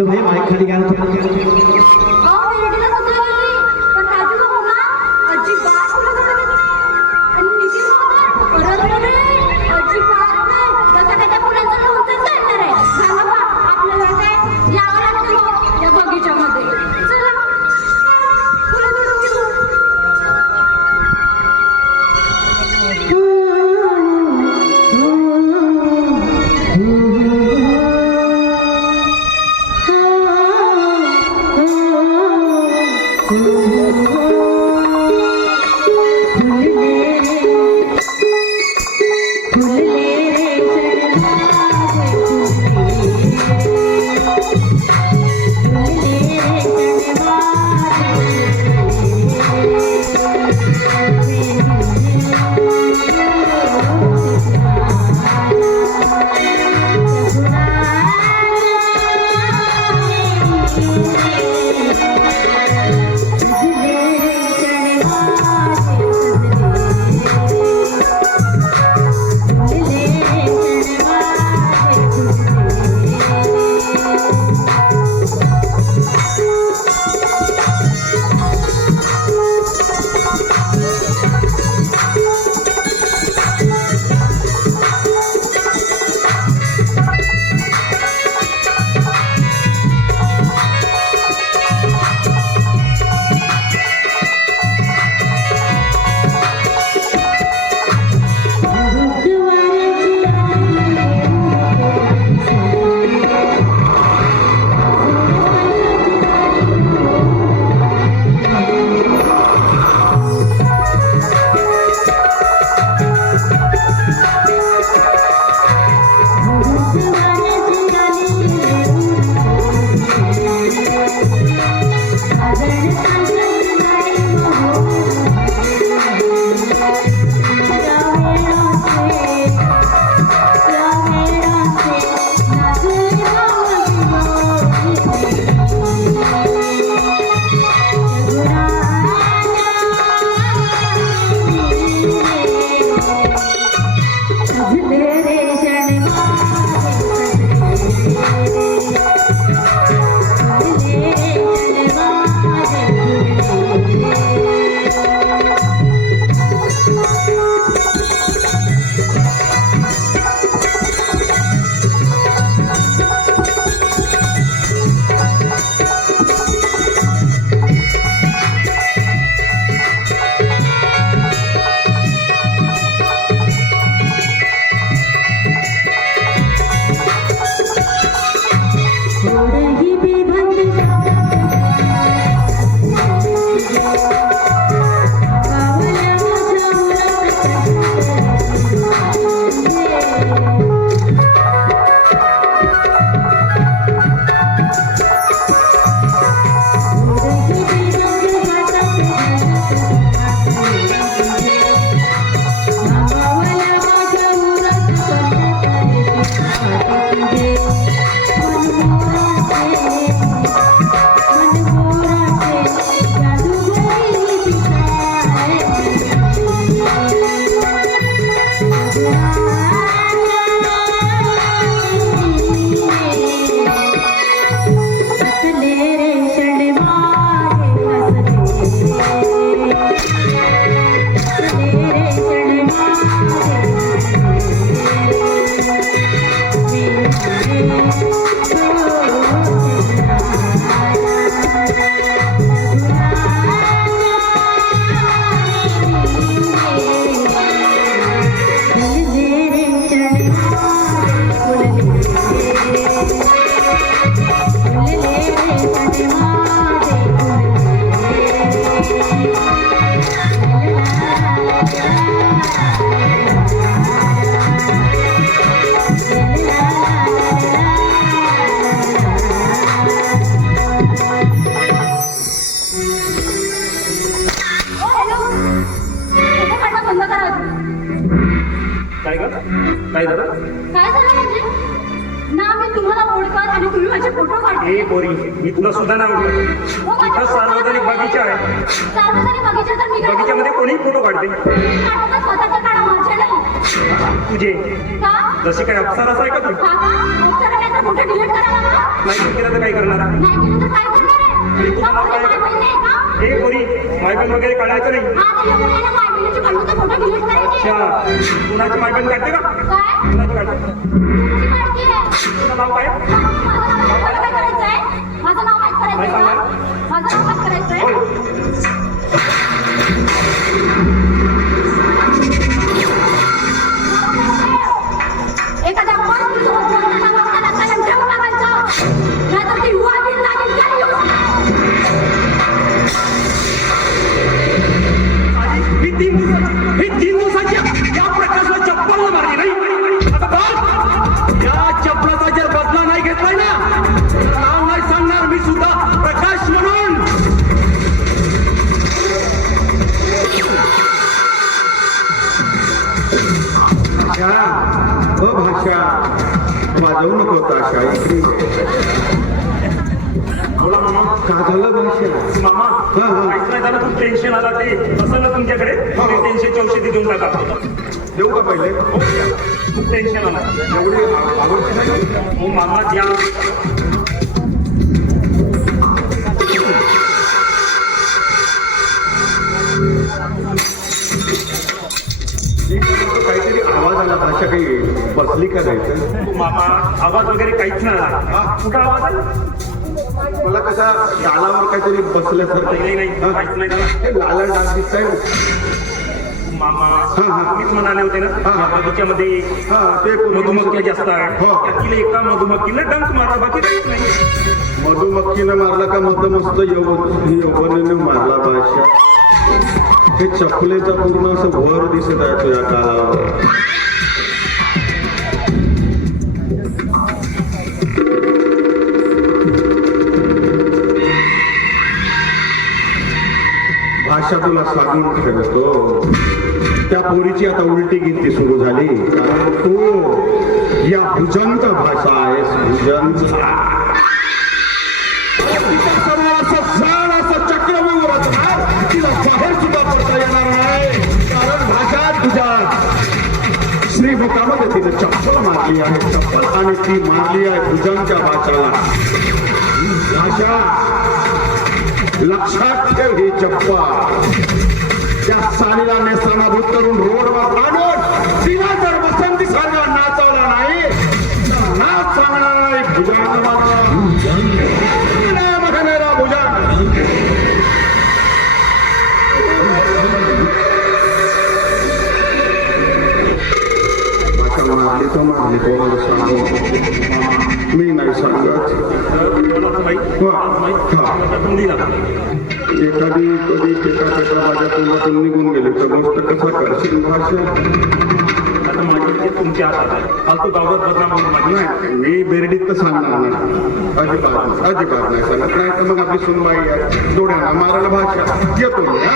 तो भाई माइक खाली घ्या काय झालं? काय झालं म्हणजे ना मी तुम्हाला ओळखत आणि तुम्ही माझे फोटो काढले. ए बोरी, मी तुला सुद्धा नाही ओळखत. इथं सार्वजनिक बगीचा आहे. सार्वजनिक बगीचा तर मी बगीच्यामध्ये कोणी फोटो काढते? स्वतःचा काढा माझे नाही. तुझे का जशी काय अप्सराच आहे का तू? फोटो डिलीट करा ना. नाही केलं तर काय करणार? नाही केलं तर काय करणार आहे? तुझं नाव काय? बाबाला माहिती नाही का? हे गोरी मायबन वगैरे काढायचं नाही. हा, तर एवढ्याला मायबहिणीचे काढून तर फोटो डिलीट करायचे. अच्छा, कुणाची मायबन काढते का? काय? कुणाची काढते? तुमची माहिती आहे. तुझं नाव काय? मला काय करायचंय? माझं नाव माहित करायचंय काय का? सांगणार? माझं नाव माहित करायचंय. होय. एखाद्या माणसासोबत बोलताना वागताना कायम ठेवून लावायचं. नाहीतर ती वाढील लागेल त्याला येऊ. ही 3 दिवसाची या प्रकाशला चप्पल मारली नाही. आता बघ, या चप्पलाचा जर बदला नाही घेतलाय ना, तर नाव नाही सांगणार मी सुद्धा प्रकाश म्हणून. भाषा वाजवू नको ताशा इकडे बोला मामा. का झालं भाषा मामा, हा, हा. माहित नाही झालं खूप टेन्शन आला ते असं ना तुमच्याकडे. हा. ते 300 औषधी देऊन टाका. देऊ का पहिले खूप टेन्शन आला. एवढी आवडते नाही हो मामा, द्या. काहीतरी आवाज आला भाषा काही बसली का जायचं हो मामा, आवाज वगैरे काहीच नाही आला. कुठं आवाज आला? मला कसा गालावर काहीतरी बसल्यासारखं नाही नाही, हा? काहीच नाही झालं. हे लाल डाग दिसताय मामा, हा. तुम्हीच म्हणाले होते ना हा. या बगीच्यामध्ये हा ते मधुमक्ख्या जास्त आहे. हो. त्यातील एका मधुमक्खीला डंक मारा, बाकी काहीच नाही. मधुमक्खीनं मारला का मस्त यवनीने मारला भाषा हे चपलेचा पूर्ण असं वर दिसत आहे तुझ्या कालावर भाषा तुला सांगून ठेवतो त्या पोरीची आता उलटी गिनती सुरू झाली कारण तू या भुजंग भाषा आहेस भुजंग चक्रव्यूह रचणार तिला बाहेर सुद्धा पडता येणार नाही कारण भाषा तुझ्या श्रीमुखामध्ये तिने चप्पल मारली आहे चप्पल आणि ती मारली आहे भुजंगच्या भाषाला भाषा लक्षात ठेव ही चप्पल त्या साडीला नेसानाभूत करून रोडवर आणून तिला जर बसंती साडीला नाचवला नाही तर नाच सांगणार नाही भुजंग मखनेरा भुजंग भाषा मारली तर मारली कोणाला सांगू मी नाही सांगत मला तर माहित. वा. माहित. हा. आता तुम्ही जा. एखादी कधी पेटा माझ्या तोंडातून निघून गेले तर मस्त कसा करशील भाषा आता माझी ते तुमच्या हातात आहे. फालतू गावात बदनाम होऊन माझी नाही मी बेरडीत तर सांगणार नाही अजिबात नाही सांगत नाही तर मग आपली सुनबाई आहे डोळ्यांना मारायला भाषा येतो मी हा